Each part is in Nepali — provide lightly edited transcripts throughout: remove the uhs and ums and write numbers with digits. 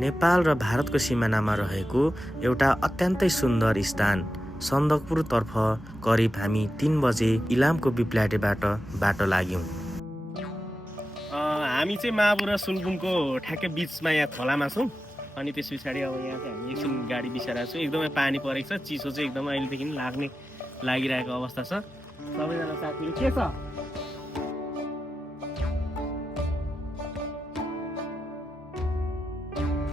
नेपाल र भारतको सिमानामा रहेको एउटा अत्यन्तै सुन्दर स्थान सन्दकपुरतर्फ करिब हामी 3 बजे इलामको बिप्लाटेबाट बाटो लाग्यौँ। हामी चाहिँ माबु र सुलबुङको ठ्याक्कै बिचमा यहाँ खोलामा छौँ। अनि त्यस पछाडि अब यहाँ चाहिँ हामी एकछिन गाडी बिसाइरहेको छौँ। एकदमै पानी परेको छ, चिसो चाहिँ एकदमै अहिलेदेखि लागिरहेको अवस्था छ। सबैजना साथीहरू के छ?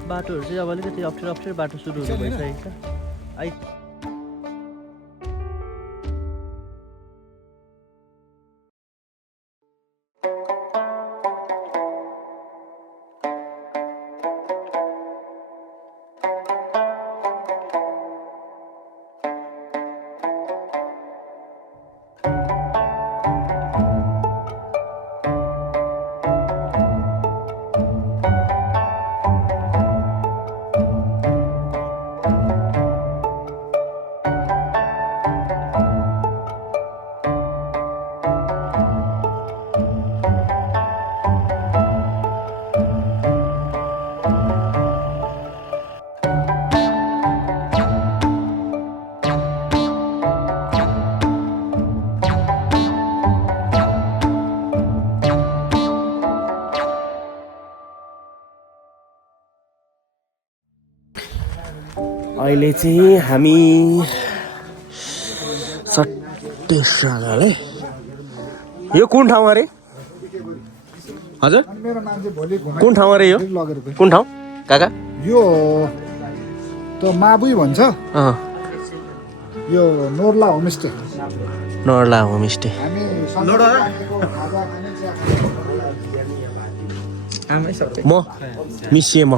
बाटोहरू चाहिँ अब अलिकति अप्ठ्यारो बाटो सुरुहरू भइसकेको छ। अहिले चाहिँ हामी सट्टेसाले यो कुन ठाउँ अरे? हजुर कुन ठाउँ अरे यो? कुन ठाउँ काका? यो त माबुई भन्छ। यो नोर्ला होमस्टे। नोर्ला होमस्टे। म मिसिए म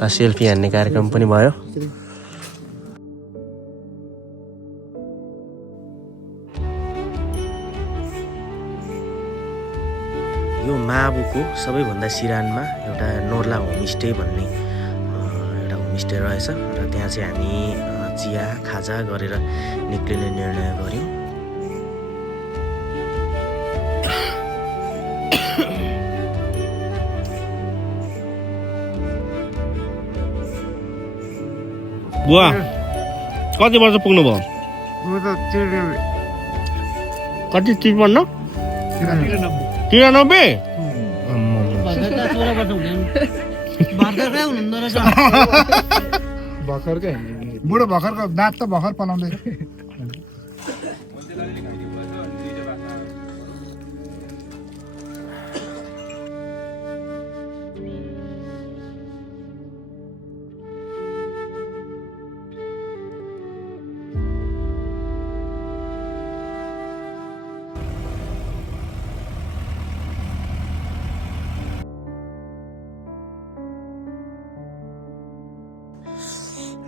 सेल्फी हान्ने कार्यक्रम पनि भयो। यो माबुको सबैभन्दा सिरानमा एउटा नोर्ला होमस्टे भन्ने एउटा होमस्टे रहेछ र त्यहाँ चाहिँ हामी चिया खाजा गरेर निक्लिने निर्णय गर्यौँ। बुवा कति वर्ष पुग्नु भयो? कति 53? 93? भर्खरकै बुढो भर्खरको दाँत त भर्खर पलाउँदै।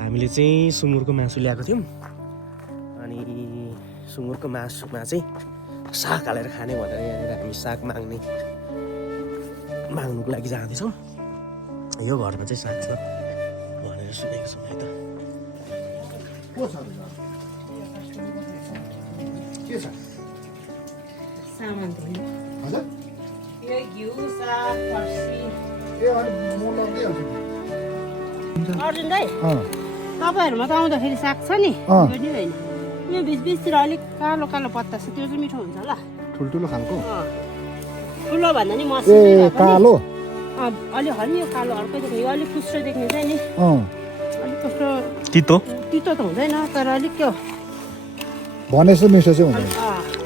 हामीले चाहिँ सुँगुरको मासु ल्याएको थियौँ अनि सुँगुरको मासुमा चाहिँ साग हालेर खाने भनेर यहाँनिर हामी साग माग्नुको लागि जाँदैछौँ। यो घरमा चाहिँ साग छ भनेर सुनेको छौँ है त। के छ? सामान धुनु। हजुर? यो घिउ, साग, फर्सी। ए अनि म लगिहाल्छु। अर्जुन दाइ, तपाईँहरूमा त आउँदाखेरि साग छ नि? यो नि होइन। यो बिचबिचतिर अलिक कालो कालो पत्ता छ, त्यो चाहिँ मिठो हुन्छ ल। ठुल्ठुलो खालको? ठुलो भन्दा नि मसिनो। ए कालो? अलिक हरियो कालो अर्कै देख्ने, यो अलिक पुष्ट देख्ने चाहिँ नि। अलिक कस्तो तितो तितो त हुँदैन तर अलिक त्यो भनेको मिठो चाहिँ हुँदैन।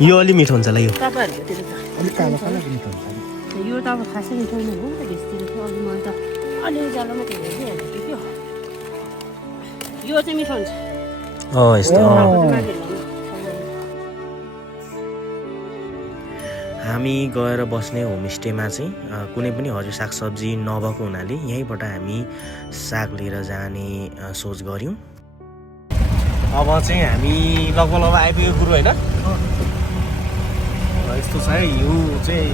यो अलि मिठो हुन्छ होला। यो तपाईँहरूतिर त अलिक कालो कालो मिठो हुन्छ। यो त अब खासै मिठो होइन हो त बिचतिर थियो। अघि मैले त अलिअलि ज्यादा मात्रै हेरिदिइहालेको थिएँ क्या। यो चाहिँ मिठो हुन्छ। यस्तो। हामी गएर बस्ने होमस्टेमा चाहिँ कुनै पनि हरियो सागसब्जी नभएको हुनाले यहीँबाट हामी साग लिएर जाने सोच गऱ्यौँ। अब चाहिँ हामी लगभग आइपुगेको कुरो होइन यस्तो छ है। हिउँ चाहिँ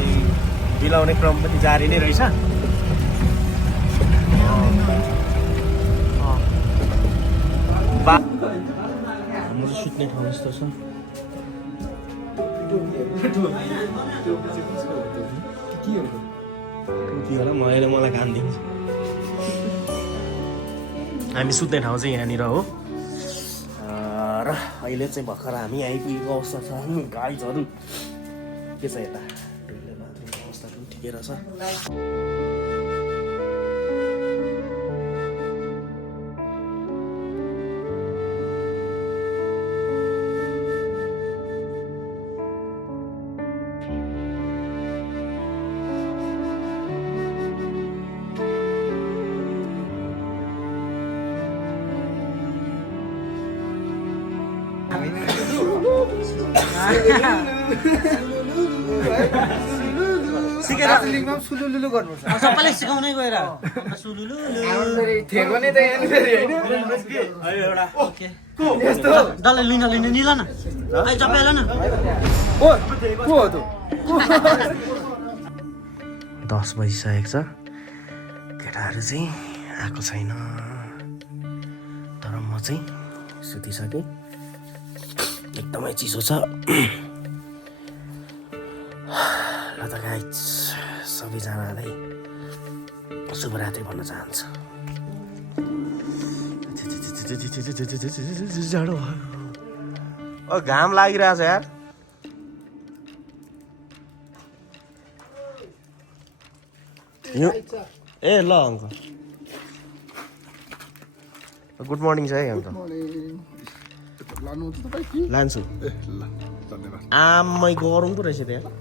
बिलाउने क्रम पनि जारी नै रहेछ। हाम्रो सुत्ने ठाउँ यस्तो छ। टोपी होला मैले मलाई काम दिन्छ हामी सुत्ने ठाउँ चाहिँ यहाँनिर हो र अहिले चाहिँ भर्खर हामी आइपुगेको अवस्था छ गाइजहरू के छ यता टोइलेट बाथरुमको अवस्था पनि ठिकै रहेछ सबैले सिकाउनै गएर डल्लै लिन निल न चपेल न 10 बजिसकेको छ केटाहरू चाहिँ आएको छैन तर म चाहिँ सुतिसकेँ एकदमै चिसो छ ल त गाइज सबैजनालाई शुभरात्रि भन्न चाहन्छु जाडो ओ घाम लागिरहेछ यार ए ल अङ्कल गुड मर्निङ छ है अङ्कल लान्छु आमै गरौँ पो रहेछ त्यहाँ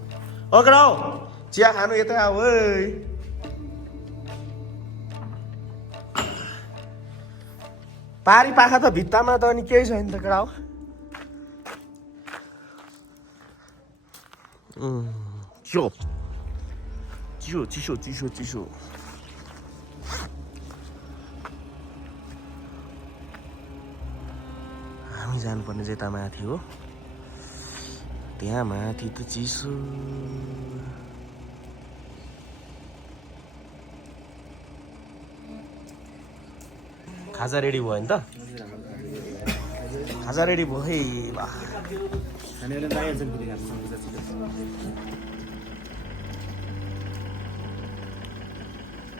ओके हो चिया खानु यतै आऊ है पारी पाखा त भित्तामा त अनि केही छैन त केटा हो चिसो चिसो चिसो चिसो हामी जानुपर्ने चाहिँ यता माथि हो त्यहाँ माथि त चिसो खाजा रेडी भयो नि त खाजा रेडी भयो है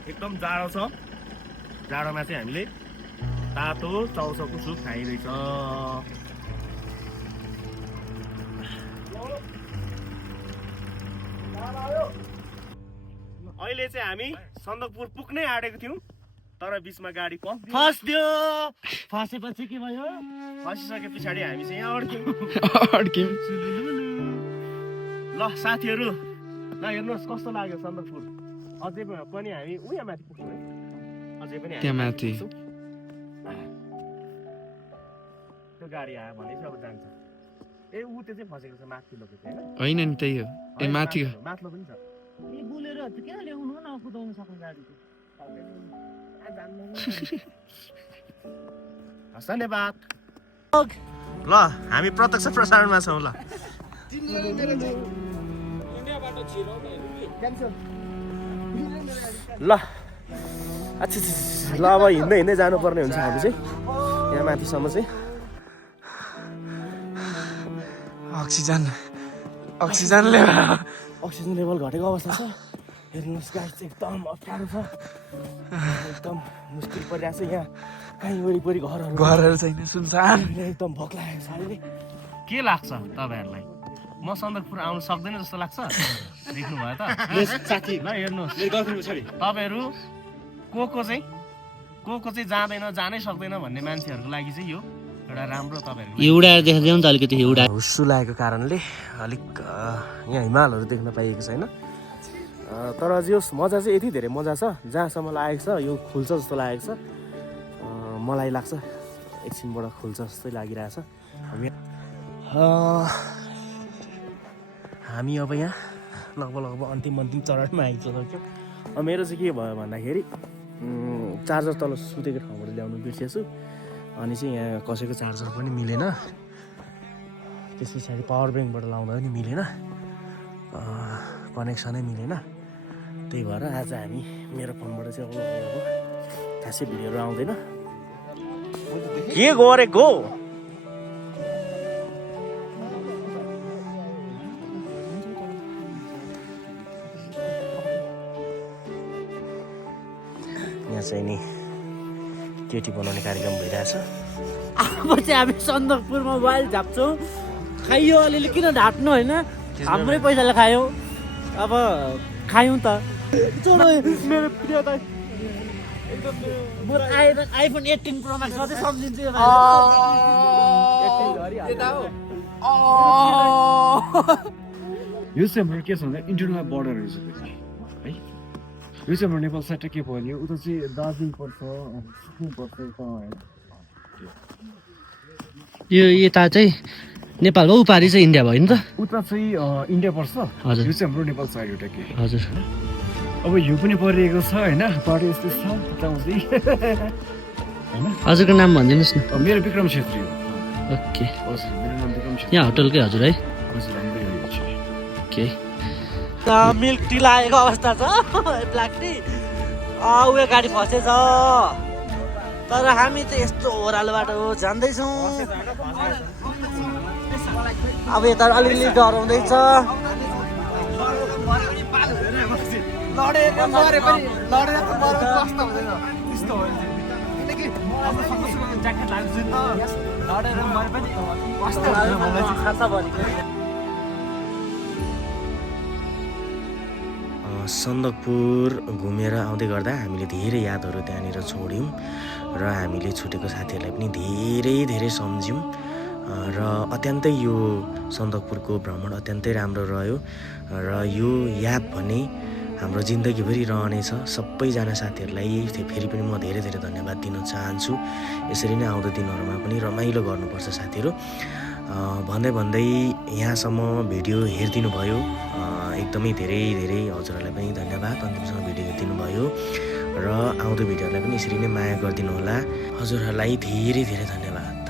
एकदम जाडो छ जाडोमा चाहिँ हामीले तातो चाउचाउको सुप खाइरहेछ अहिले चाहिँ हामी सन्दकपुर पुग्नै आँटेको थियौँ तर बिचमा गाडी फस्दियो फसेपछि के भयो फसिसके पछाडि हामी चाहिँ यहाँ अड्क्यौँ ल साथीहरू ल हेर्नुहोस् कस्तो लाग्यो सन्दकपुर अझै पनि हामी उहाँ माथि पुग्छौँ है अझै पनि त्यहाँ माथि त्यो गाडी आयो भने चाहिँ अब जान्छ ए ऊ त्यो चाहिँ फसेको छ माथिल्लोको चाहिँ होइन नि त्यही हो ए माथि माथिल्लो पनि छ ए बोलेर किन ल्याउनु न कुदाउन सक्ने गाडी धन्यवाद ल हामी प्रत्यक्ष प्रसारणमा छौँ ल ल अच्छा ल अब हिँड्दै हिँड्दै जानुपर्ने हुन्छ हामी चाहिँ यहाँ माथिसम्म चाहिँ अक्सिजन लेभल घटेको अवस्था छ हेर्नुहोस् गाइस एकदम अप्ठ्यारो छ एकदम मुस्किल परिरहेको छ यहाँ कहीँ वरिपरि घरहरू छैन सुनसान एकदम भोक लागेको छ अहिले के लाग्छ तपाईँहरूलाई म सन्दकपुर आउनु सक्दैन जस्तो लाग्छ देख्नु भयो त साथी ल हेर्नुहोस् तपाईँहरू को चाहिँ जाँदैन जानै सक्दैन भन्ने मान्छेहरूको लागि चाहिँ यो एउटा राम्रो तपाईँहरू एउटा देखाइदेऊ नि त अलिकति एउटा हुस्सु लागेको कारणले अलिक यहाँ हिमालहरू देख्न पाइएको छैन तर जे होस् मजा चाहिँ यति धेरै मजा छ जहाँसम्म लागेको छ यो खुल्छ जस्तो लागेको छ मलाई लाग्छ एकछिनबाट खुल्छ जस्तै लागिरहेछ हामी अब यहाँ लगभग अन्तिम चरणमा आइसक्यौँ मेरो चाहिँ के भयो भन्दाखेरि चार्जर तल सुतेको ठाउँबाट ल्याउनु बिर्सेछु अनि चाहिँ यहाँ कसैको चार्जर पनि मिलेन त्यस पछाडि पावर ब्याङ्कबाट लाउँदा पनि मिलेन कनेक्सनै मिलेन त्यही भएर आज हामी मेरो फोनबाट चाहिँ अब खासै भिडियोहरू आउँदैन के गरेको यहाँ चाहिँ नि केटी बनाउने कार्यक्रम भइरहेछ। अब चाहिँ हामी सन्दकपुरमा मोबाइल झाप्छौँ। खाइयो अलिअलि किन ढाट्नु होइन, हाम्रै पैसाले खायौँ। अब खायौँ त। मेरो प्रिय त मेरो आइफोन 18 प्रो म्याक्स मात्रै सम्झिन्छु। यो चाहिँ हाम्रो के छ भन्दा इन्टरनल बोर्डर रहेछ है। यो चाहिँ हाम्रो नेपाल साइड के भयो उता चाहिँ दार्जिलिङ पर्छ, सिक्किम पर्छ। यो यता चाहिँ नेपाल हो, उपारि चाहिँ इन्डिया भयो नि त। उता चाहिँ इन्डिया पर्छ। हजुर। यो चाहिँ हाम्रो नेपाल साइड एउटा के। हजुर। अब यो पनि परिएको छ होइन, बाटो यस्तो छ उताउँदै होइन। हजुरको नाम भनिदिनुहोस् न। मेरो विक्रम छेत्री हो। ओके। हजुर, मेरो नाम विक्रम छेत्री। यहाँ होटलकै हजुर है। हजुर, हाम्रै हो यो चाहिँ। ओके। मिल्क टी लागेको अवस्था छ, ब्ल्याक टी। उयो गाडी फसेछ, तर हामी चाहिँ यस्तो ओह्रालो बाटो जाँदैछौँ। अब यता अलिअलि डराउँदैछ। सन्दकपुर घुमेर आउँदै गर्दा हामीले धेरै यादहरू त्यहाँनिर छोड्यौँ र हामीले छुटेको साथीहरूलाई पनि धेरै धेरै सम्झ्यौँ र अत्यन्तै यो सन्दकपुरको भ्रमण अत्यन्तै राम्रो रह्यो र यो याद भने हाम्रो जिन्दगीभरि रहनेछ। सबैजना साथीहरूलाई फेरि पनि म धेरै धेरै धन्यवाद दिन चाहन्छु। यसरी नै आउँदो दिनहरूमा पनि रमाइलो गर्नुपर्छ साथीहरू भन्दै भन्दै यहाँसम्म भिडियो हेरिदिनु भयो। एकदमै धेरै धेरै हजुरहरूलाई पनि धन्यवाद अन्तिमसम्म भिडियो हेरिदिनु भयो र आउँदो भिडियोहरूलाई पनि यसरी नै माया गरिदिनु होला। हजुरहरूलाई धेरै धेरै धन्यवाद।